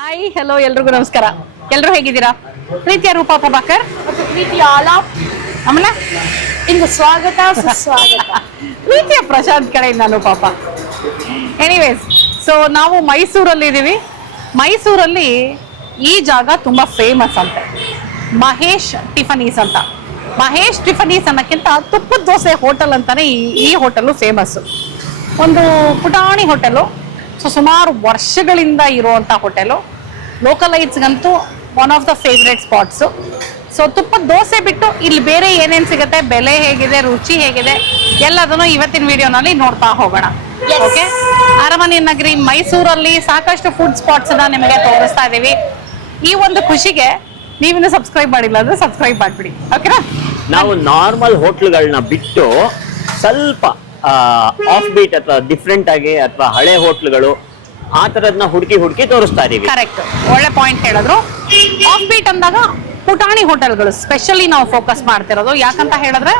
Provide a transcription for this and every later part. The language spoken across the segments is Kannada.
ಹಾಯ್ ಹಲೋ ಎಲ್ರಿಗೂ ನಮಸ್ಕಾರ. ಎಲ್ಲರೂ ಹೇಗಿದ್ದೀರಾ? ಪ್ರೀತಿಯ ರೂಪಾ ಪ್ರಭಾಕರ್ ಮತ್ತು ಪ್ರೀತಿಯ ಆಲಾಪ್ ಆಮೇಲೆ ಇಂದು ಸ್ವಾಗತ ಸುಸ್ವಾಗತ. ಪ್ರೀತಿಯ ಪ್ರಶಾಂತ್ ಕಡೆಯಿಂದ ನಾನು ಪಾಪ. ಎನಿವೇಸ್, ಸೊ ನಾವು ಮೈಸೂರಲ್ಲಿ ಇದ್ದೀವಿ. ಮೈಸೂರಲ್ಲಿ ಈ ಜಾಗ ತುಂಬಾ ಫೇಮಸ್ ಅಂತೆ, ಮಹೇಶ್ ಟಿಫನೀಸ್ ಅಂತ. ಮಹೇಶ್ ಟಿಫನೀಸ್ ಅನ್ನೋಕ್ಕಿಂತ ತುಪ್ಪದ ದೋಸೆ ಹೋಟೆಲ್ ಅಂತಾನೆ ಈ ಹೋಟೆಲು ಫೇಮಸ್. ಒಂದು ಪುಟಾಣಿ ಹೋಟೆಲು, ಸೊ ಸುಮಾರು ವರ್ಷಗಳಿಂದ ಇರುವಂಥ ಹೋಟೆಲು. ಲೋಕಲೈಟ್ಸ್ಗಂತೂ one of the favourite spots. So ತುಪ್ಪದ ದೋಸೆ ಬಿಟ್ಟು ಇಲ್ಲಿ ಬೇರೆ ಏನೇನು ಸಿಗುತ್ತೆ, ಬೆಲೆ ಹೇಗಿದೆ, ರುಚಿ ಹೇಗಿದೆ, ಎಲ್ಲದನ್ನು ಇವತ್ತಿನ ವಿಡಿಯೋನಲ್ಲಿ ನೋಡ್ತಾ ಹೋಗೋಣ. Yes. ಓಕೆ, ಅರಮನೆ ನಗರಿ ಮೈಸೂರಲ್ಲಿ ಸಾಕಷ್ಟು ಫುಡ್ ಸ್ಪಾಟ್ಸ್ ನಿಮಗೆ ತೋರಿಸ್ತಾ ಇದ್ದೀವಿ. ಈ ಒಂದು ಖುಷಿಗೆ ನೀವಿನ್ನು ಸಬ್ಸ್ಕ್ರೈಬ್ ಮಾಡಿಲ್ಲ ಅಂದ್ರೆ ಸಬ್ಸ್ಕ್ರೈಬ್ ಮಾಡಿಬಿಡಿ, ಓಕೆನಾ? ನಾವು ನಾರ್ಮಲ್ ಹೋಟ್ಲುಗಳನ್ನ ಬಿಟ್ಟು ಸ್ವಲ್ಪ ಆಫ್ ಬೀಟ್ ಅಥವಾ ಡಿಫ್ರೆಂಟ್ ಆಗಿ ಅಥವಾ ಹಳೆ ಹೋಟ್ಲುಗಳು ಆ ತರದ್ನ ಹುಡುಕಿ ತೋರಿಸ್ತಾ ಇದೀವಿ. ಕರೆಕ್ಟ್, ಒಳ್ಳೆ ಪಾಯಿಂಟ್ ಹೇಳಿದ್ರು. ಆಫ್ ಬೀಟ್ ಅಂದಾಗ ಪುಟಾಣಿ ಹೋಟೆಲ್ಗಳು ಸ್ಪೆಷಲಿ ನಾವು ಫೋಕಸ್ ಮಾಡ್ತಿರೋದು. ಯಾಕಂತ ಹೇಳಿದ್ರೆ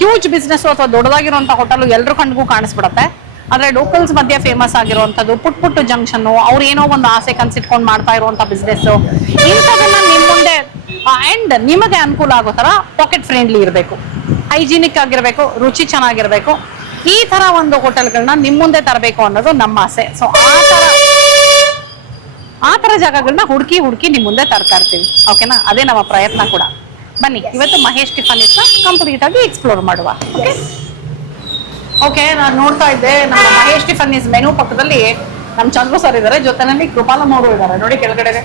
ಹ್ಯೂಜ್ ಬಿಸ್ನೆಸ್ ಅಥವಾ ದೊಡ್ಡದಾಗಿರುವಂತ ಹೋಟೆಲ್ ಎಲ್ರ ಕಣ್ಗೂ ಕಾಣಿಸ್ಬಿಡತ್ತೆ. ಆದ್ರೆ ಲೋಕಲ್ಸ್ ಮಧ್ಯೆ ಫೇಮಸ್ ಆಗಿರುವಂತದ್ದು ಪುಟ್ ಜಂಕ್ಷನ್, ಅವ್ರು ಏನೋ ಒಂದು ಆಸೆ ಕನ್ಸಿಟ್ಕೊಂಡು ಮಾಡ್ತಾ ಇರುವಂತ ಬಿಸ್ನೆಸ್, ಇಂಥದನ್ನ ನಿಮ್ ಮುಂದೆ ಅಂಡ್ ನಿಮಗೆ ಅನುಕೂಲ ಆಗೋ ತರ ಪಾಕೆಟ್ ಫ್ರೆಂಡ್ಲಿ ಇರಬೇಕು, ಹೈಜಿನಿಕ್ ಆಗಿರ್ಬೇಕು, ರುಚಿ ಚೆನ್ನಾಗಿರ್ಬೇಕು. ಈ ತರ ಒಂದು ಹೋಟೆಲ್ಗಳನ್ನ ನಿಮ್ ಮುಂದೆ ತರಬೇಕು ಅನ್ನೋದು ನಮ್ಮ ಆಸೆ. ಸೊ ಆ ತರ ಜಾಗಗಳನ್ನ ಹುಡುಕಿ ನಿಮ್ ಮುಂದೆ ತರ್ತಾ ಇರ್ತೀವಿ, ಓಕೆನಾ? ಅದೇ ನಮ್ಮ ಪ್ರಯತ್ನ ಕೂಡ. ಬನ್ನಿ ಇವತ್ತು ಮಹೇಶ್ ಟಿಫನೀಸ್ ಕಂಪ್ಲೀಟ್ ಆಗಿ ಎಕ್ಸ್ಪ್ಲೋರ್ ಮಾಡುವ. ಓಕೆ, ನಾನು ನೋಡ್ತಾ ಇದ್ದೆ ನಮ್ಮ ಮಹೇಶ್ ಟಿಫನೀಸ್ ಮೆನು ಪಕ್ಕದಲ್ಲಿ ನಮ್ಮ ಚಂದ್ರು ಸರ್ ಇದ್ದಾರೆ, ಜೊತೆನಲ್ಲಿ ಕೃಪಾಲಮ್ಮ ಅವರು ಇದ್ದಾರೆ ನೋಡಿ ಕೆಳಗಡೆ.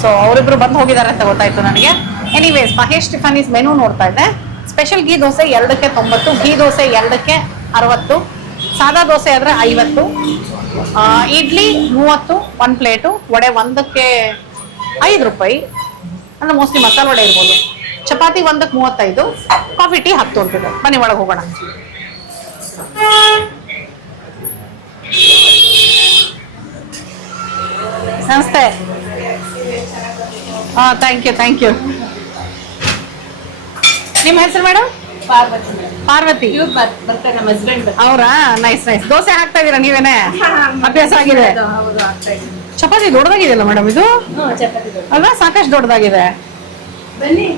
ಸೊ ಅವರಿಬ್ರು ಬಂದು ಹೋಗಿದ್ದಾರೆ ಅಂತ ಗೊತ್ತಾಯ್ತು ನನಗೆ. ಎನಿವೇಸ್, ಮಹೇಶ್ ಟಿಫನೀಸ್ ಮೆನು ನೋಡ್ತಾ ಇದ್ದೆ. ಸ್ಪೆಷಲ್ ಗೀ ದೋಸೆ 2ಕ್ಕೆ 90, ಗೀ ದೋಸೆ 2ಕ್ಕೆ 60, ಸಾದಾ ದೋಸೆ ಆದ್ರೆ 50, ಇಡ್ಲಿ 30 1 ಪ್ಲೇಟು, ವಡೆ 1ಕ್ಕೆ 5 ರೂಪಾಯಿ ಅಂದ್ರೆ ಮೋಸ್ಟ್ಲಿ ಮಸಾಲೆ ವಡೆ ಇರ್ಬೋದು, ಚಪಾತಿ 1ಕ್ಕೆ 35, ಕಾಫಿ ಟೀ 10 ಅಂತಿದೆ. ಬನ್ನಿ ಒಳಗೆ ಹೋಗೋಣ. ನಮಸ್ತೆ. Thank you. ನಿಮ್ಮ ಹೆಸರು ಮೇಡಮ್? ಪಾರ್ವತಿ. ಬರ್ತಾರೆ ನಮ್ಮ ಹಸ್ಬೆಂಡ್. ಅವರಾ? ನೈಸ್. ದೋಸೆ ಹಾಕ್ತಾ ಇದೀರಾ ನೀವೇನೆ? ಅಭ್ಯಾಸ ಆಗಿದೆ. ಚಪಾತಿ ದೊಡ್ಡದಾಗಿದೆಯಲ್ಲ ಮೇಡಮ್ ಇದು? ಅಲ್ವಾ, ಸಾಕಷ್ಟು ದೊಡ್ಡದಾಗಿದೆ. ಬನ್ನಿ.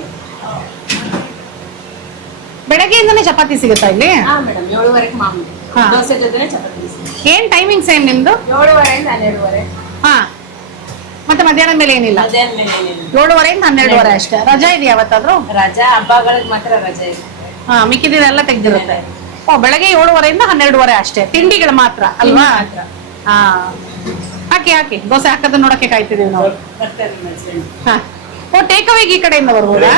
ಬೆಳಗ್ಗೆಯಿಂದನೇ ಚಪಾತಿ ಸಿಗುತ್ತಾ ಇಲ್ಲಿ? ಮೇಡಮ್ 7:30 ಮಾಮೂಲಿ ಹಾ. ದೋಸೆ ಜೊತೆ ಚಪಾತಿ. ಏನ್ ಟೈಮಿಂಗ್ಸ್ ಏನ್ ನಿಮ್ದು? 7:30 12:30. ಹಾ, ಮತ್ತೆ ಮಧ್ಯಾಹ್ನದ ಮೇಲೆ ಏನಿಲ್ಲ? 7:30 ಇಂದ 12:30 ಅಷ್ಟೇ. ರಜಾ ಇದೆಯಾ ಯಾವತ್ತಾದ್ರೂ? ರಜಾ ಹಬ್ಬಗಳಿಗೆ ಮಾತ್ರ ರಜೆ ಇದೆ. ಹಾ, ಮಿಕ್ಕಿದೆಲ್ಲ ತೆಗ್ದಿರುತ್ತೆ. ಓ, ಬೆಳಗ್ಗೆ 7:30 ಇಂದ 12:30 ಅಷ್ಟೇ. ತಿಂಡಿಗಳು ಮಾತ್ರ ಅಲ್ವಾ? ಹಾ, ಹಾಕಿ ದೋಸೆ ಹಾಕೋದನ್ನ ನೋಡಕ್ಕೆ ಕಾಯ್ತಿದೀವಿ ನಾವು. ಬರ್ತಾರೆ ನಮ್ಮ ಹಸ್ಬೆಂಡ್. ಹಾ, ಓ, ಟೇಕ್ ಅವೇ ಈ ಕಡೆಯಿಂದ ಬರ್ಬೋದಾ?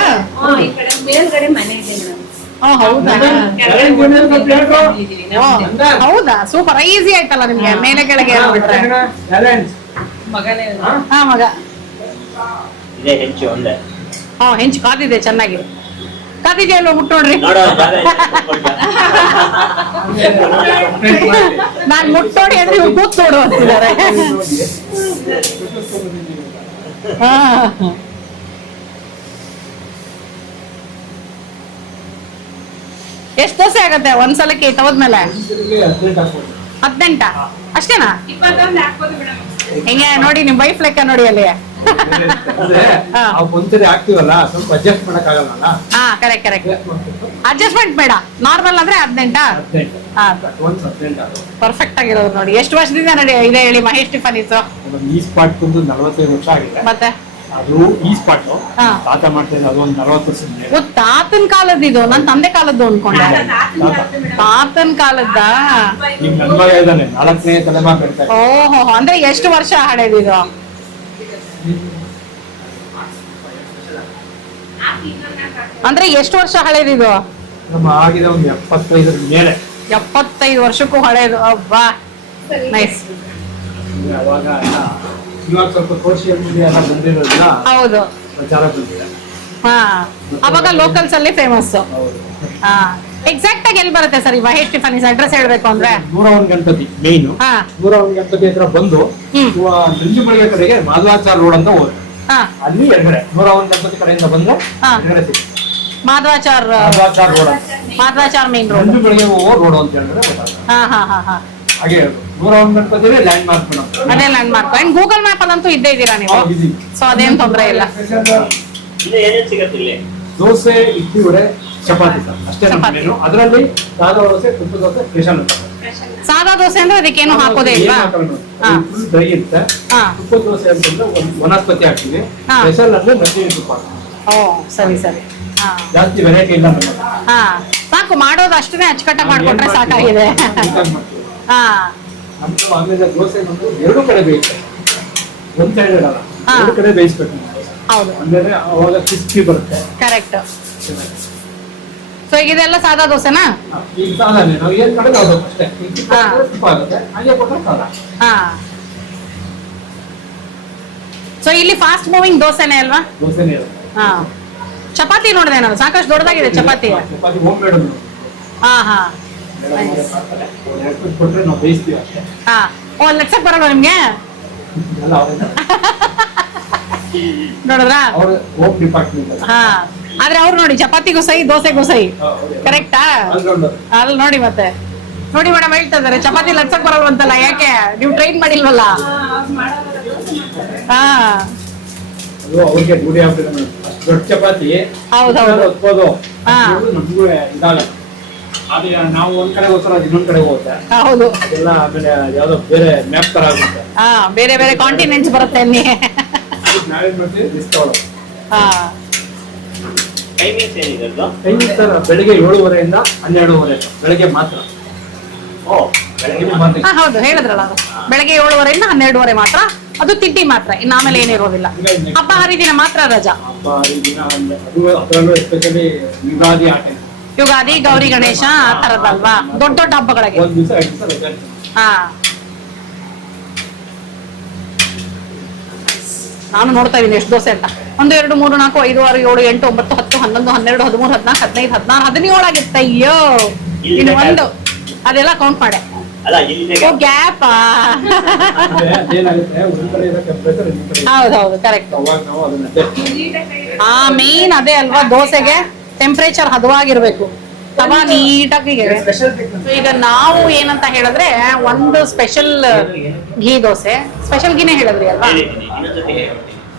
ಈ ಕಡೆ ಮೇಲ್ಗಡೆ ಮನೆ ಇದೆ ಮೇಡಮ್. ಓ, ಹೌದಾ? ಓ, ಹೌದಾ? ಸೂಪರ್, ಈಸಿ ಆಯ್ತಲ್ಲ ನಿಮ್ಗೆ. ಮೇಲೆ ಕೆಳಗೆ ಹೇಳ್ಬಿಟ್ರೆ. ಮಗನೇ ಹಾ, ಮಗ. ಇದೇ ಹೆಚ್ಚು ಒಂದೇ ಹಾ, ಹೆಂಚು ಕಾದಿದೆ ಚೆನ್ನಾಗಿ. ಕಾದಿದೆಯಲ್ವ? ಮುಟ್ಟು ನೋಡ್ರಿ. ನೋಡೋ ಜಾಗ ಇದೆ. ನಾನ್ ಮುಟ್ಟೋಡಿ ಅಂದ್ರೆ ಇವ್ರು ಕೂತ್ ನೋಡು ಅಂತಿದ್ದಾರೆ. ಹಾ, ಎಷ್ಟು ದೋಸೆ ಆಗತ್ತೆ ಒಂದ್ಸಲಕ್ಕೆ ತವದ್ಮೇಲೆ? 18 ಅಷ್ಟೇನಾ? 21 ಹಾಕ್ಬೋದು ಮೇಡಮ್. ಹೆಂಗೆ ನೋಡಿ, ನಿಮ್ ವೈಫ್ ಲೆಕ್ಕ ನೋಡಿ ಅಲ್ಲಿ. ಒಂದ್ಸರಿ ಆಗ್ತೀವಲ್ಲ, ಸ್ವಲ್ಪ ಅಡ್ಜಸ್ಟ್ ಮಾಡಕ್ ಆಗಲ್ಲ. ಹಾ, ಕರೆಕ್ಟ್. ಅಡ್ಜಸ್ಟ್ಮೆಂಟ್ ಬೇಡ, ನಾರ್ಮಲ್ ಅಂದ್ರೆ 18. ಪರ್ಫೆಕ್ಟ್ ಆಗಿರೋದು ನೋಡಿ. ಎಷ್ಟು ವರ್ಷದಿಂದ ಇದೆ ಹೇಳಿ ಮಹೇಶ್ ಟಿಫನೀಸ್? ಈ ಸ್ಪಾಟ್ ಬಂದು 45 ವರ್ಷ ಆಗಿದೆ. ಮತ್ತೆ ಅದು ಈ ಸ್ಪಾಟ್ ಹಾ. ತಾತ ಮಾಡ್ತಿದ್ದ ಅದು ಒಂದು 40 ವರ್ಷದ ಮೇಲೆ. ತಾತನ್ ಕಾಲದ್ದು ಇದು, ನನ್ ತಂದೆ ಕಾಲದ್ದು ಅನ್ಕೊಂಡೆ. ತಾತನ್ ಕಾಲದ್ದ? ಈಗ ನನ್ನ ಮಗ ಇದ್ದಾನೆ, 4ನೇ ತಲೆಮಾರು ಬರ್ತಾ ಇದೆ. ಓಹೋ, ಅಂದ್ರೆ ಎಷ್ಟು ವರ್ಷ ಹಳೇದಿದು? ಅಂದ್ರೆ ಎಷ್ಟು ವರ್ಷ ಹಳೇದಿದು? ನಮ್ಮ ಆಗಿದೆ ಒಂದು 75 ಮೇಲೆ. 75 ವರ್ಷಕ್ಕೂ ಹಳೇದು. ಅಬ್ಬಾ, ನೈಸ್. ಅವಾಗ ಇವಾಗ ಸ್ವಲ್ಪ ಸೋಷಿಯಲ್ ಮೀಡಿಯಾ ಎಲ್ಲ ಬಂದಿರೋದ್ರಿಂದ ಹೌದು. ಪ್ರಚಾರ ಬಂದಿದೆ. ಹಾ, ಅವಾಗ ಲೋಕಲ್ಸ್ ಅಲ್ಲಿ ಫೇಮಸ್. ಹೌದು. ಹಾ, ಎಕ್ಸಾಕ್ಟ್ ಆಗಿ ಎಲ್ಲಿ ಬರುತ್ತೆ ಸರ್ ಈ ಮಹೇಶ್ ಟಿಫನೀಸ್? ಅಡ್ರೆಸ್ ಹೇಳ್ಬೇಕು ಅಂದ್ರೆ 101 ಗಣಪತಿ ಮೇನ್. ಹಾ. 101 ಗಣಪತಿ ಹತ್ರ ಬಂದು ನಂಜುಮಳಿಗೆ ಕಡೆಗೆ ಮಾಧವಾಚಾರ್ ರೋಡ್ ಅಂತ ಹೋದ್ರೆ ಹಾ, ಅಲ್ಲಿ ಎಡಗಡೆ 101 ಗಣಪತಿ ಕಡೆಯಿಂದ ಬಂದ್ರೆ ಹಾ. ಎಡಗಡೆ ಸಿಗುತ್ತೆ. ಮಾಧವಾಚಾರ್ ಮಾಧವಾಚಾರ್ ರೋಡ್ ಅಂತ. Madhavachar main road. ನಂಜು ಬೆಳಗ್ಗೆ ಹೋಗೋ ರೋಡ್ ಅಂತ ಹೇಳಿದ್ರೆ ಗೊತ್ತಾಗುತ್ತೆ. ಹಾ ಹಾ ಹಾ ಹಾ ಹಾಗೆ 101 ಗಣಪತಿನೇ ಲ್ಯಾಂಡ್ ಮಾರ್ಕ್ ಮೇಡಮ್. ಅದೇ land mark. And Google map ಅಲ್ಲಂತೂ ಇದ್ದೇ ಇದ್ದೀರಾ ನೀವು, ಹೌದು, ಇದೀವಿ. ಸೊ ಅದೇನ್ ತೊಂದರೆ ಇಲ್ಲ. ಇಲ್ಲಿ ಏನೇನ್ ಸಿಗತ್ತೆ ಇಲ್ಲಿ? ದೋಸೆ, ಇಡ್ಲಿ, ವಡೆ, ಚಪಾತಿ ಸರ್ ಅಷ್ಟೇ ನಮ್ಮ ಚಪಾತಿ. ಮೆನು. ಅದರಲ್ಲಿ ಸಾದಾ ದೋಸೆ, ತುಪ್ಪ ದೋಸೆ ಸ್ಪೆಷಲ್. ಸಾದಾ ದೋಸೆ ಅಂದ್ರೆ ಅದಕ್ಕೇನು ಹಾಕೋದೇ ಇಲ್ವಾ? ಹಾ. ಫುಲ್ ಡ್ರೈ ಇರುತ್ತೆ. ಹಾ. ತುಪ್ಪ ದೋಸೆ ಅಂತಂದ್ರೆ ವನಸ್ಪತಿ ಹಾಕ್ತೀವಿ. ಹಾ. ಸ್ಪೆಷಲ್ ಅಂದ್ರೆ ಮಜ್ಜಿಗೆ ತುಪ್ಪ. ಓ ಸರಿ ಸರಿ. ಹಾ ಜಾಸ್ತಿ ವೆರೈಟಿ ಇಲ್ಲ ಮೇಡಮ್. ಹಾ ಸಾಕು, ಮಾಡೋದು ಅಷ್ಟೇ ಅಚ್ಚುಕಟ್ಟಾಗಿ ಮಾಡ್ಕೊಟ್ರೆ ಸಾಕಾಗಿದೆ. ಹಾ ನಮ್ದು ಆಮೇಲೆ ದೋಸೆ ಬಂದು ಎರಡು ಕಡೆ ಬೇಯಿಸ್ತಾರೆ, ಒಂದ್ ಸೈಡ್ ಇಡಲ್ಲ, ಹಾ. ಎರಡು ಕಡೆ ಬೇಯಿಸ್ಬೇಕು. ಹೌದು, ಅಂದ್ರೆ ಅವಾಗ ಕ್ರಿಸ್ಪಿ ಬರುತ್ತೆ. ಕರೆಕ್ಟ್. ಸೊ ಈಗ ಇದೆಲ್ಲ ಸಾದಾ ದೋಸೆನಾ? ಈಗ ಸಾಧಾರಣ ನಾವು ಏನ್ ಮಾಡೋದು ಅದು ಅಷ್ಟೇ. ಈಗ ತುಪ್ಪ ಹಾ. ಹಾಕಿದ್ರೆ ತುಪ್ಪ ಆಗುತ್ತೆ, ಹಾಗೆ ಕೊಟ್ಟರೆ ಸಾದಾ. ಹಾ. ಸೊ ಇಲ್ಲಿ ಫಾಸ್ಟ್ ಮೂವಿಂಗ್ ದೋಸೆನೇ ಅಲ್ವಾ? ದೋಸೆನೇ ಇರುತ್ತೆ. ಹಾ. ಚಪಾತಿ ನೋಡಿದೆ ನಾನು, ಸಾಕಷ್ಟು ದೊಡ್ಡದಾಗಿದೆ ಚಪಾತಿ. ಚಪಾತಿ ಹೋಮ್ ಮೇಡ್ ಹಾ ಹಾ ಕೊಟ್ರೆ ನಾವು ಬೇಯಿಸ್ತೀವಿ ಅಷ್ಟೇ. ಹಾ. ಓ ಲೆಕ್ಸಕ್ ಬರೋಣ ನಿಮ್ಗೆ? ಎಲ್ಲ ಅವರೇ ನೋಡಿದ್ರಾ? ಅವ್ರ ಹೋಮ್ ಡಿಪಾರ್ಟ್ಮೆಂಟ್. ಹಾ. ಆದ್ರೆ ಅವ್ರು ನೋಡಿ ಚಪಾತಿಗೂ ಸೈ ದೋಸೆಗೂ ಸೈ, ಕರೆಕ್ಟಾ? ಅಲ್ಲಿ ನೋಡಿ ಮತ್ತೆ ನೋಡಿ ಮೇಡಮ್ ಹೇಳ್ತಾ ಇದಾರೆ ಚಪಾತಿ ಲಟ್ಸಕ್ ಬರಲ್ವಂತಲ್ಲ, ಯಾಕೆ ನೀವು ಟ್ರೈನ್ ಮಾಡಿಲ್ವಲ್ಲ? ಹಾ ಅದು ಅವ್ರಿಗೆ ರೂಢಿ ಆಗ್ತದೆ ಮೇಡಮ್. ದೊಡ್ಡ ಚಪಾತಿ ಹೌದೌದು. ಒತ್ಕೋದು ಹಾ. ನಮಗೂ ಇದಾಗಲ್ಲ. ಅದೇ ನಾವು ಒಂದ್ ಕಡೆ ಹೋಗ್ತಾರೆ, ಅದು ಇನ್ನೊಂದ್ ಕಡೆ ಹೋಗುತ್ತೆ. ಹೌದು. ಅದೆಲ್ಲ ಆಮೇಲೆ ಯಾವ್ದೋ ಬೇರೆ ಮ್ಯಾಪ್ ತರ ಆಗುತ್ತೆ. ಹಾ ಬೇರೆ ಬೇರೆ ಕಾಂಟಿನೆಂಟ್ಸ್ ಬರುತ್ತೆ ಅಲ್ಲಿ. ಅದಕ್ಕೆ ನಾವೇನ್ ಮಾಡ್ತೀವಿ, ರಿಸ್ಕ್ ತಗೊಳ್ಳೋದು. ಹಾ ಟೈಮಿಂಗ್ಸ್ ಏನಿದೆ? ಟೈಮಿಂಗ್ ಸರ್ ಬೆಳಿಗ್ಗೆ 7:30 ಇಂದ 12:30 ಬೆಳಗ್ಗೆ ಮಾತ್ರ. ಓ ಬೆಳಗ್ಗೆ ಹಾ ಹೌದು ಹೇಳಿದ್ರಲ್ಲ, ಅದು ಬೆಳಗ್ಗೆ 7:30 ಇಂದ 12:30 ಮಾತ್ರ, ಅದು ತಿಂಡಿ ಮಾತ್ರ, ಇನ್ನು ಆಮೇಲೆ ಏನಿರೋದಿಲ್ಲ. ಹಬ್ಬ ಹರಿದಿನ ಮಾತ್ರ ರಜಾ. ಹಬ್ಬ ಹರಿದಿನ ಅಂದ್ರೆ ಅದು ಅದರಲ್ಲೂ ಎಸ್ಪೆಷಲಿ ಯುಗಾದಿ ಆ ಟೈಮ್, ಯುಗಾದಿ, ಗೌರಿ ಗಣೇಶ ಆ ತರದಲ್ವಾ, ದೊಡ್ಡ ದೊಡ್ಡ ಹಬ್ಬಗಳಿಗೆ. ಒಂದ್ ದಿವಸ 2 ದಿವಸ ರಜೆ ಇರ್ತದೆ. ಹಾ ನಾನು ನೋಡ್ತಾ ಇದೀನಿ ಎಷ್ಟು ದೋಸೆ ಅಂತ. 1 2 3 4 5 6 7 8 9 10 11 12 13 14 15 16 17 ಆಗಿತ್ತ. ಅಯ್ಯೋ ಇನ್ನು ಒಂದು ಅದೆಲ್ಲ ಕೌಂಟ್ ಮಾಡೆ. ಅಲ್ಲ ಇಲ್ಲಿ ಓ ಗ್ಯಾಪ್. ಅಂದ್ರೆ ಅದೇನಾಗುತ್ತೆ, ಒಂದ್ ಕಡೆ ಇರೋ ಟೆಂಪರೇಚರ್ ಇನ್ನೊಂದ್ ಕಡೆ ಹೌದೌದು ಕರೆಕ್ಟ್. ಅವಾಗ ನಾವು ಅದನ್ನ adjust ಆ ಮೇನ್ ಅದೇ ಅಲ್ವಾ, ದೋಸೆಗೆ ಟೆಂಪರೇಚರ್ ಹದವಾಗಿರ್ಬೇಕು, ತವಾ ನೀಟಾಗಿ. Special technique. ಈಗ ನಾವು ಏನಂತ ಹೇಳಿದ್ರೆ ಒಂದು ಸ್ಪೆಷಲ್ ಘೀ ದೋಸೆ, ಸ್ಪೆಷಲ್ ಘೀನೇ ಹೇಳಿದ್ರಿ ಅಲ್ವಾ?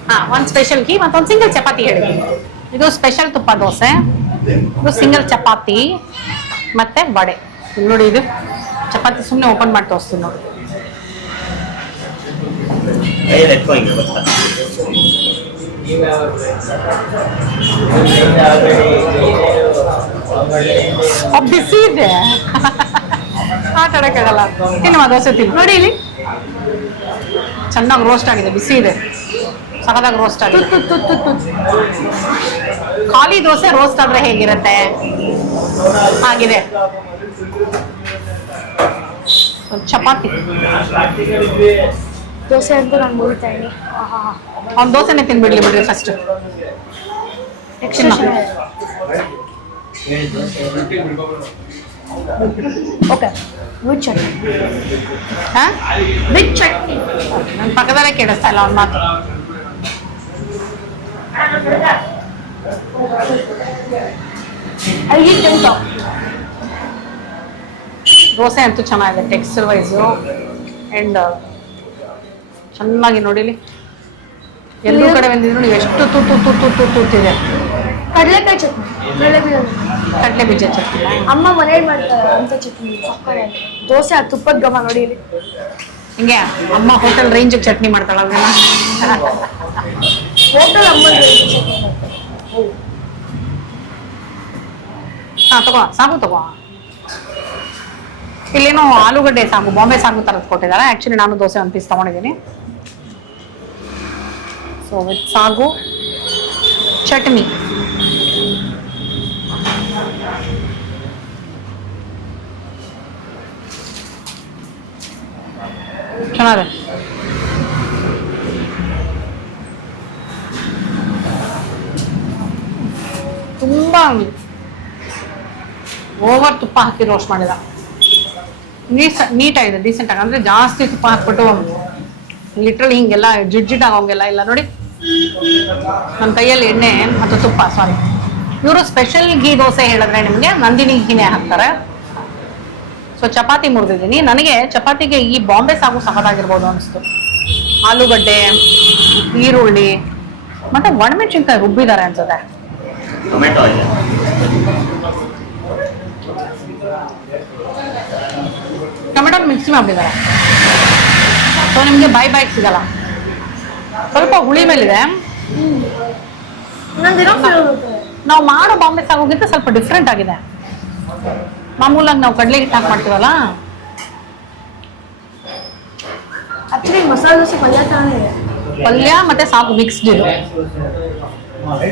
ಹಾ, ಒಂದ್ ಸ್ಪೆಷಲ್ ಘೀ ಮತ್ತೊಂದು ಸಿಂಗಲ್ ಚಪಾತಿ ಹೇಳಿದ್ರಿ. ಇದು ಸ್ಪೆಷಲ್ ತುಪ್ಪ ದೋಸೆ, ಇದು ಸಿಂಗಲ್ ಚಪಾತಿ ಮತ್ತೆ ವಡೆ. ಇಲ್ಲಿ ನೋಡಿ, ಇದು ಚಪಾತಿ ಸುಮ್ಮನೆ ಓಪನ್ ಮಾಡಿ ತೋರಿಸ್ತೀನಿ ನೋಡಿ. ಬಿಸಿ ಇದೆ, ಆಟ ಆಡಕ್ಕಾಗಲ್ಲ. ತಿನ್ನುವ ದೋಸೆ ತಿನ್ನು ನೋಡಿ, ಇಲ್ಲಿ ಚೆನ್ನಾಗಿ ರೋಸ್ಟ್ ಆಗಿದೆ, ಬಿಸಿ ಇದೆ, ಸಖತ್ತಾಗಿ ರೋಸ್ಟ್ ಆಗಿದೆ. ಖಾಲಿ ದೋಸೆ ರೋಸ್ಟ್ ಆದ್ರೆ ಹೇಗಿರುತ್ತೆ ಹಾಗಿದೆ. ಚಪಾತಿ ದೋಸೆ ಅಂತೂ ನಾನು ಮುರಿತಾ ಇದ್ದೀನಿ. ಅವ್ನು ದೋಸೆನೇ ತಿನ್ಬಿಡ್ಲಿ ಬಿಡ್ರಿ ಫಸ್ಟ್. Okay, with chutney. ಹಾ, ವಿತ್ ಚಟ್ನಿ. ನನ್ನ ಪಕ್ಕದಲ್ಲೇ ಕೇಳಿಸ್ತಾ ಇಲ್ಲ ಅವ್ನ ಮಾತು. ಐದು ಟೆಂಟು ದೋಸೆ ಅಂತೂ ಚೆನ್ನಾಗಿದೆ ಟೆಕ್ಸ್ಚರ್ ವೈಸು, ಆ್ಯಂಡ್ ಚೆನ್ನಾಗಿ ನೋಡಿಲಿ ಎಲ್ಲೂ ಕಡೆ ಬಂದಿದ್ರು ನೀವು ಎಷ್ಟು ತೂತಿದೆ. ಕಡಲೆಕಾಯಿ ಚಟ್ನಿ, ಕಡಲೆ ಬೀಜ ಚಟ್ನಿ. ಅಮ್ಮ ಮನೇಲಿ ಮಾಡ್ತಾರೆ ಅಂತ ಚಟ್ನಿ. ದೋಸೆ ಆ ತುಪ್ಪದ ಘಮ ನೋಡಿ ಇಲ್ಲಿ. ಹಿಂಗೆ ಅಮ್ಮ ಹೋಟೆಲ್ ರೇಂಜಿಗೆ ಚಟ್ನಿ ಮಾಡ್ತಾಳ ಅದನ್ನ. ಹೋಟೆಲ್ ಅಮ್ಮ ಚಟ್ನಿ. ಹಾ ತಗೋ, ಸಾಗು ತಗೋ. ಇಲ್ಲೇನೋ ಆಲೂಗಡ್ಡೆ ಸಾಗು, ಬಾಂಬೆ ಸಾಗು ತರದ್ ಕೊಟ್ಟಿದ್ದಾರೆ. ಆಕ್ಚುಲಿ ನಾನು ದೋಸೆ ಒಂದು ಪೀಸ್ ತಗೊಂಡಿದ್ದೀನಿ. ಸೊ ವಿತ್ ಸಾಗು ಚಟ್ನಿ. ಚೆನ್ನಾಗಿದೆ. ತುಂಬಾ ಓವರ್ ತುಪ್ಪ ಹಾಕಿ ರೋಸ್ಟ್ ಮಾಡಿದ. ನೀಟಾಗಿದೆ, ಡೀಸೆಂಟ್ ಆಗಿ. ಅಂದ್ರೆ ಜಾಸ್ತಿ ತುಪ್ಪ ಹಾಕ್ಬಿಟ್ಟು ಲಿಟ್ರಲಿ ಹಿಂಗೆಲ್ಲ ಜಿಡ್ಜಿಡ್ ಆಗೋಂಗೆಲ್ಲ ಇಲ್ಲ ನೋಡಿ. ನನ್ನ ಕೈಯಲ್ಲಿ ಎಣ್ಣೆ ಮತ್ತು ತುಪ್ಪ, ಸಾರಿ, ಇವರು ಸ್ಪೆಷಲ್ ಘೀ ದೋಸೆ ಹೇಳಿದ್ರೆ ನಿಮಗೆ ನಂದಿನಿ ಘೀನೇ ಹಾಕ್ತಾರೆ. ಸೊ ಚಪಾತಿ ಮುರಿದಿದ್ದೀನಿ. ನನಗೆ ಚಪಾತಿಗೆ ಈ ಬಾಂಬೆ ಸಾಗು ಸಖತ್ತಾಗಿರ್ಬೋದು ಅನಿಸ್ತು. ಆಲೂಗಡ್ಡೆ, ಈರುಳ್ಳಿ ಮತ್ತೆ ಒಣಮೆಣಸಿನ್ಕಾಯಿ ರುಬ್ಬಿದ್ದಾರೆ ಅನ್ಸುತ್ತೆ. ಟೊಮೆಟೊ ಇದೆ. ಟೊಮೆಟೊ ಮಿಕ್ಸಿ ಮಾಡಿದ್ದಾರೆ. ಸೊ ನಿಮಗೆ ಬಾಯ್ ಸಿಗಲ್ಲ. ಸ್ವಲ್ಪ ಹುಳಿ ಮೇಲಿದೆ. ಇನ್ನೊಂದಿರೋ ನಾವು ಮಾಡೋ ಬಾಂಬೆ ಸಾಗುಗಿಂತ ಸ್ವಲ್ಪ ಡಿಫ್ರೆಂಟ್ ಆಗಿದೆ. ಮಾಮೂಲಾಗಿ ನಾವು ಕಡಲೆ ಹಿಟ್ಟು ಹಾಕಿ ಮಾಡ್ತೀವಲ್ಲ. ಆಕ್ಚುಲಿ ಮಸಾಲೆ ದೋಸೆ ಪಲ್ಯ ತಾನೇ ಇದೆ. ಪಲ್ಯ ಮತ್ತೆ ಸಾಗು ಮಿಕ್ಸ್ಡ್ ಇದು.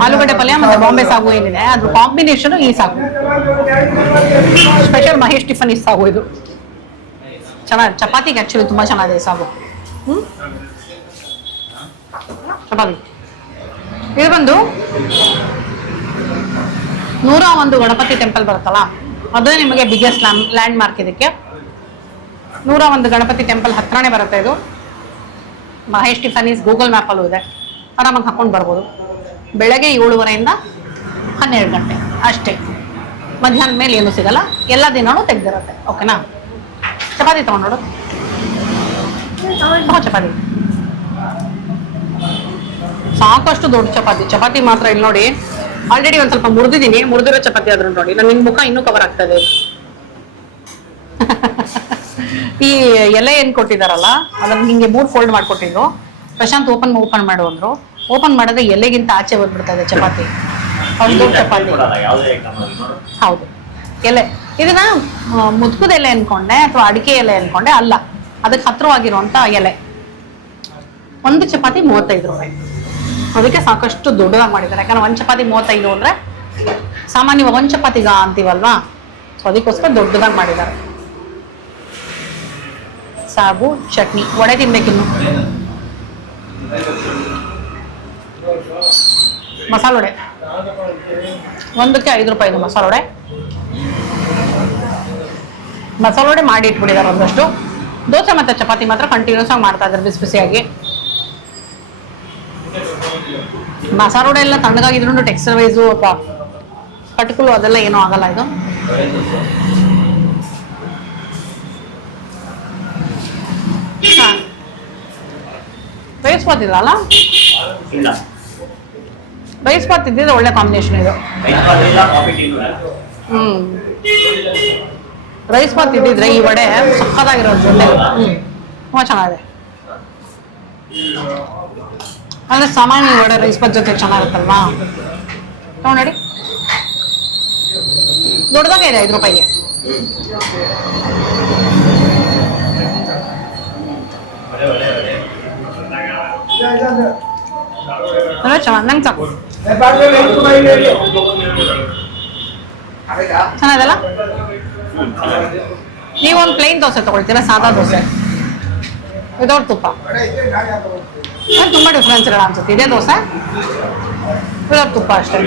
ಆಲೂಗಡ್ಡೆ ಪಲ್ಯ ಮತ್ತೆ ಬಾಂಬೆ ಸಾಗು ಏನಿದೆ ಅದ್ರ ಕಾಂಬಿನೇಷನ್ ಈ ಸಾಗು. ಸ್ಪೆಷಲ್ ಮಹೇಶ್ ಟಿಫನ್ ಸಾಗು ಇದು. ಚೆನ್ನಾಗಿ ಚಪಾತಿಗೆ ಆಕ್ಚುಲಿ ತುಂಬಾ ಚೆನ್ನಾಗಿದೆ ಸಾಗು. ಚಪಾತಿ ಇದು ಬಂದು 101 ಗಣಪತಿ ಟೆಂಪಲ್ ಬರುತ್ತಲ್ಲ, ಅದೇ ನಿಮಗೆ ಬಿಗ್ಗೆಸ್ಟ್ ಲ್ಯಾಂಡ್ ಮಾರ್ಕ್. ಇದಕ್ಕೆ 101 ಗಣಪತಿ ಟೆಂಪಲ್ ಹತ್ರನೇ ಬರುತ್ತೆ ಇದು. ಮಹೇಶ್ ಟಿಫನೀಸ್ ಗೂಗಲ್ ಮ್ಯಾಪಲ್ಲೂ ಇದೆ, ಆರಾಮಾಗಿ ಹಾಕೊಂಡು ಬರ್ಬೋದು. ಬೆಳಗ್ಗೆ 7:30 12 ಗಂಟೆ ಅಷ್ಟೇ. ಮಧ್ಯಾಹ್ನದ ಮೇಲೆ ಏನೂ ಸಿಗಲ್ಲ, ಎಲ್ಲ ದಿನವೂ ತೆಗ್ದಿರುತ್ತೆ. ಓಕೆನಾ? ಚಪಾತಿ ತೊಗೊಂಡೋಡು. ಚಪಾತಿ ಸಾಕಷ್ಟು ದೊಡ್ಡ ಚಪಾತಿ ಮಾತ್ರ ಇಲ್ಲಿ ನೋಡಿ. ಆಲ್ರೆಡಿ ಒಂದ್ ಸ್ವಲ್ಪ ಮುರಿದಿದ್ದೀನಿ. ಮುರಿದಿರೋ ಚಪಾತಿ ಆದ್ರೂ ನೋಡಿ ನನ್ನ ಮುಖ ಇನ್ನೂ ಕವರ್ ಆಗ್ತದೆ. ಈ ಎಲೆ ಏನ್ ಕೊಟ್ಟಿದಾರಲ್ಲ ಅದನ್ನ ಹಿಂಗೆ 3 ಫೋಲ್ಡ್ ಮಾಡ್ಕೊಟ್ಟಿದ್ರು. ಪ್ರಶಾಂತ್ ಓಪನ್ ಮಾಡು ಅಂದ್ರು. ಓಪನ್ ಮಾಡಿದ್ರೆ ಎಲೆಗಿಂತ ಆಚೆ ಬಂದ್ಬಿಡ್ತದೆ ಚಪಾತಿ. ಅಷ್ಟು ದೊಡ್ಡ ಚಪಾತಿ. ಹೌದು, ಎಲೆ. ಇದನ್ನ ಮುದ್ಕದ ಎಲೆ ಅನ್ಕೊಂಡೆ ಅಥವಾ ಅಡಿಕೆ ಎಲೆ ಅನ್ಕೊಂಡೆ. ಅಲ್ಲ, ಅದಕ್ಕೆ ಹತ್ರವಾಗಿರುವಂತ ಎಲೆ. ಒಂದು ಚಪಾತಿ 35 ರೂಪಾಯಿ. ಅದಕ್ಕೆ ಸಾಕಷ್ಟು ದೊಡ್ಡದಾಗಿ ಮಾಡಿದ್ದಾರೆ. ಯಾಕಂದ್ರೆ ಒಂದು ಚಪಾತಿ 35 ಅಂದ್ರೆ ಸಾಮಾನ್ಯವಾಗಿ ಒಂದು ಚಪಾತಿಗ ಅಂತೀವಲ್ವಾ, ಸೊ ಅದಕ್ಕೋಸ್ಕರ ದೊಡ್ಡದಾಗಿ ಮಾಡಿದ್ದಾರೆ. ಸಾಗು, ಚಟ್ನಿ, ವಡೆ ತಿನ್ಬೇಕಿನ್ನು. ಮಸಾಲೆ ವಡೆ ಒಂದಕ್ಕೆ 5 ರೂಪಾಯಿ. ಇದು ಮಸಾಲೆ ವಡೆ. ಮಸಾಲೆ ವಡೆ ಮಾಡಿ ಇಟ್ಬಿಟ್ಟಿದ್ದಾರೆ ಒಂದಷ್ಟು. ದೋಸೆ ಮತ್ತೆ ಚಪಾತಿ ಮಾತ್ರ ಕಂಟಿನ್ಯೂಸ್ ಆಗಿ ಮಾಡ್ತಾ ಇದ್ದಾರೆ ಬಿಸಿ ಬಿಸಿಯಾಗಿ. ಮಸಾಲೆ ವಡೆ ಎಲ್ಲ ತಣ್ಣಗಾಗಿದ್ರು ಟೆಕ್ಸ್ಚರ್ ವೈಸು ಅಥವಾ ಕಟ್ಕಲು ಅದೆಲ್ಲ ಏನೂ ಆಗಲ್ಲ. ಇದು ರೈಸ್ ಬಾತ್ ಇದಲ್ಲ, ರೈಸ್ ಬಾತ್ ಇದ್ದಿದ್ರೆ ಒಳ್ಳೆ ಕಾಂಬಿನೇಷನ್ ಇದು. ರೈಸ್ ಬಾತ್ ಇದ್ದಿದ್ರೆ ಈ ವಡೆ ಸಕ್ಕತ್ತಾಗಿರೋದು ಜೊತೆ. ತುಂಬಾ ಚೆನ್ನಾಗಿದೆ. ಅಂದ್ರೆ ಸಾಮಾನ್ಯ ವಡೆ ರೈಸ್ ಬಾತ್ ಜೊತೆ ಚೆನ್ನಾಗಿರುತ್ತಲ್ವಾ. ನೋಡಿ ದೊಡ್ಡದಾಗೆ ಇದೆ 5 ರೂಪಾಯಿಗೆ. ಚೆನ್ನಾಗಿ ನಂಗೆ ಸಾಕು. ಚೆನ್ನಾಗಿದೆಲ್ಲ. ನೀವೊಂದು ಪ್ಲೇನ್ ದೋಸೆ ತಗೊಳ್ತೀರಾ, ಸಾದಾ ದೋಸೆ ವಿದೌಟ್ ತುಪ್ಪ. ತುಂಬಾ ಡಿಫ್ರೆನ್ಸ್ ಇರಲ್ಲ ಅನ್ಸುತ್ತೆ. ಇದೇ ದೋಸೆ ವಿದೌಟ್ ತುಪ್ಪ ಅಷ್ಟೇ.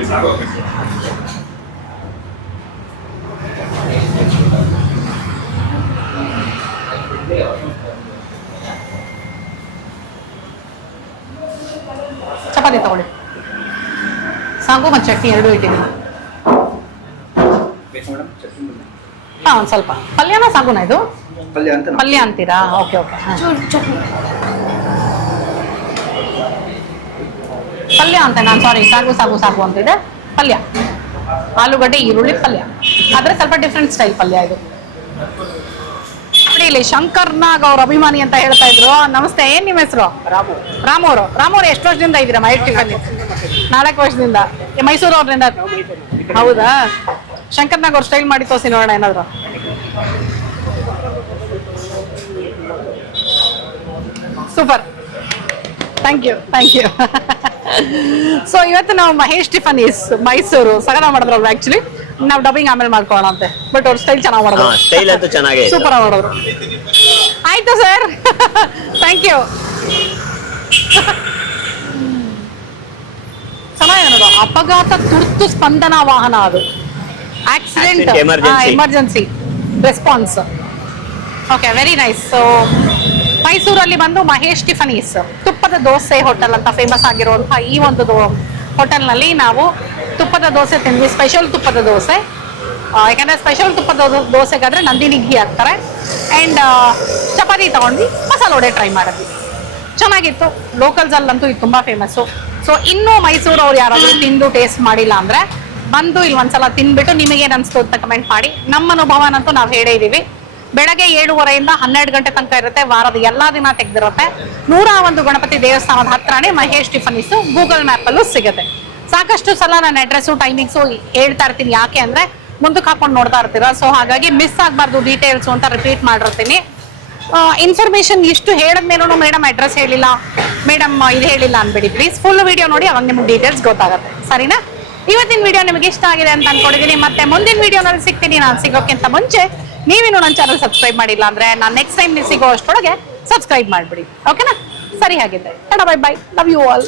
ಚಪಾತಿ ತಗೊಳ್ಳಿ. ಸಾಗು ಮತ್ತು ಚಟ್ನಿ ಎರಡೂ ಇಟ್ಟಿದ್ದೀನಿ. ಹಾ, ಒಂದು ಸ್ವಲ್ಪ ಪಲ್ಯನ ಸಾಗುನ ಇದು ಪಲ್ಯ ಅಂತೀರಾ? Okay okay. ಪಲ್ಯ ಅಂತ ನಾನು ಸಾರಿ, ಸಾಗು ಅಂತಿದೆ. ಪಲ್ಯ ಆಲೂಗಡ್ಡೆ ಈರುಳ್ಳಿ ಪಲ್ಯ, ಆದ್ರೆ ಸ್ವಲ್ಪ ಡಿಫ್ರೆಂಟ್ ಸ್ಟೈಲ್ ಪಲ್ಯ ಇದು. ನೋಡಿ ಇಲ್ಲಿ ಶಂಕರ್ನಾಗ್ ಅವ್ರ ಅಭಿಮಾನಿ ಅಂತ ಹೇಳ್ತಾ ಇದ್ರು. ನಮಸ್ತೆ, ಏನ್ ನಿಮ್ಮ ಹೆಸರು? ರಾಮು ಎಷ್ಟು ವರ್ಷದಿಂದ ಇದ್ದೀರಾ ಮಹೇಶ್ ಟಿಫನ್? 4 ವರ್ಷದಿಂದ. ಮೈಸೂರು ಅವ್ರಿಂದ? ಹೌದಾ? ಶಂಕರ್ನಾಗ್ ಅವ್ರ ಸ್ಟೈಲ್ ಮಾಡಿ ತೋರಿಸಿ ನೋಡೋಣ ಏನಾದ್ರು. Super, thank you. ಸೊ ಇವತ್ತು ನಾವು ಮಹೇಶ್ ಟಿಫನೀಸ್ ಮೈಸೂರು ಸಗದ ಮಾಡಿದ್ರಲ್ವ. ಆಕ್ಚುಲಿ ನಾವು ಡಬ್ಬಿಂಗ್ ಆಮೇಲೆ ಮಾಡ್ಕೊಳ್ಳೋಣ ಅಂತೆ, ಬಟ್ ಅವ್ರ ಸ್ಟೈಲ್ ಚೆನ್ನಾಗಿ ಮಾಡಿದ್ರು. ಸ್ಟೈಲ್ ಅಂತೂ ಚೆನ್ನಾಗಿ ಸೂಪರ್ ಆಗಿ ಮಾಡಿದ್ರು. ಆಯ್ತು ಸರ್, ಥ್ಯಾಂಕ್ ಯು. ಚೆನ್ನಾಗಿದೆ ನೋಡು. ಅಪಘಾತ ತುರ್ತು ಸ್ಪಂದನಾ ವಾಹನ ಅದು. Accident emergency response. Okay, very nice. So ಮೈಸೂರಲ್ಲಿ ಬಂದು ಮಹೇಶ್ ಟಿಫನೀಸ್ ತುಪ್ಪದ ದೋಸೆ ಹೋಟೆಲ್ ಅಂತ ಫೇಮಸ್ ಆಗಿರುವಂತಹ ಈ ಒಂದು ಹೋಟೆಲ್ನಲ್ಲಿ ನಾವು ತುಪ್ಪ ತುಪ್ಪದ ದೋಸೆ ತಿಂದ್ವಿ, ಸ್ಪೆಷಲ್ ತುಪ್ಪದ ದೋಸೆ. ಯಾಕಂದ್ರೆ ಸ್ಪೆಷಲ್ ತುಪ್ಪದ ದೋಸೆಗಾದ್ರೆ ನಂದಿನಿ ಘೀ ಹಾಕ್ತಾರೆ. ಆ್ಯಂಡ್ ಚಪಾತಿ ತಗೊಂಡ್ವಿ, ಮಸಾಲೆ ವಡೆ ಟ್ರೈ ಮಾಡಿದ್ವಿ, ಚೆನ್ನಾಗಿತ್ತು. ಲೋಕಲ್ಸ್ ಅಲ್ಲಂತೂ ಇದು ತುಂಬಾ ಫೇಮಸ್ಸು. ಸೊ ಇನ್ನೂ ಮೈಸೂರು ಅವ್ರು ಯಾರಾದರೂ ತಿಂದು ಟೇಸ್ಟ್ ಮಾಡಿಲ್ಲ ಅಂದ್ರೆ ಬಂದು ಇಲ್ಲಿ ಒಂದ್ಸಲ ತಿಂದ್ಬಿಟ್ಟು ನಿಮಗೇನು ಅನಿಸ್ತು ಅಂತ ಕಮೆಂಟ್ ಮಾಡಿ. ನಮ್ಮ ಅನುಭವನಂತೂ ನಾವು ಹೇಳೇ ಇದೀವಿ. ಬೆಳಗ್ಗೆ 7:30 12 ಗಂಟೆ ತನಕ ಇರುತ್ತೆ. ವಾರದ ಎಲ್ಲಾ ದಿನ ತೆಗೆದಿರುತ್ತೆ. 101 ಗಣಪತಿ ದೇವಸ್ಥಾನದ ಹತ್ರನೇ ಮಹೇಶ್ ಟಿಫನೀಸು ಗೂಗಲ್ ಮ್ಯಾಪಲ್ಲೂ ಸಿಗುತ್ತೆ. ಸಾಕಷ್ಟು ಸಲ ನಾನು ಅಡ್ರೆಸ್ಸು ಟೈಮಿಂಗ್ಸು ಹೇಳ್ತಾ ಇರ್ತೀನಿ, ಯಾಕೆ ಅಂದ್ರೆ ಮುಂದಕ್ಕೆ ಹಾಕೊಂಡು ನೋಡ್ತಾ ಇರ್ತೀರಾ. ಸೊ ಹಾಗಾಗಿ ಮಿಸ್ ಆಗಬಾರ್ದು ಡೀಟೇಲ್ಸು ಅಂತ ರಿಪೀಟ್ ಮಾಡಿರ್ತೀನಿ. ಇನ್ಫಾರ್ಮೇಶನ್ ಇಷ್ಟು ಹೇಳಿದ್ಮೇಲೂ ಮೇಡಮ್ ಅಡ್ರೆಸ್ ಹೇಳಿಲ್ಲ, ಮೇಡಮ್ ಇದು ಹೇಳಿಲ್ಲ ಅನ್ಬೇಡಿ ಪ್ಲೀಸ್. ಫುಲ್ ವಿಡಿಯೋ ನೋಡಿ, ಅವಾಗ ನಿಮ್ಗೆ ಡೀಟೇಲ್ಸ್ ಗೊತ್ತಾಗುತ್ತೆ. ಸರಿನಾ? ಇವತ್ತಿನ ವಿಡಿಯೋ ನಿಮಗೆ ಇಷ್ಟ ಆಗಿದೆ ಅಂತ ಅನ್ಕೊಂಡಿದ್ದೀನಿ. ಮತ್ತೆ ಮುಂದಿನ ವಿಡಿಯೋನಲ್ಲಿ ಸಿಗ್ತೀನಿ. ನಾನು ಸಿಗೋಕ್ಕಿಂತ ಮುಂಚೆ ನೀವಿನ್ನೂ ನನ್ನ ಚಾನಲ್ ಸಬ್ಸ್ಕ್ರೈಬ್ ಮಾಡಿಲ್ಲ ಅಂದ್ರೆ ನಾನು ನೆಕ್ಸ್ಟ್ ಟೈಮ್ ನೀವು ಸಿಗೋ ಅಷ್ಟೊಳಗೆ ಸಬ್ಸ್ಕ್ರೈಬ್ ಮಾಡಿಬಿಡಿ. ಓಕೆನಾ? ಸರಿ, ಹಾಗಿದ್ದೆ. Bye bye, love you all.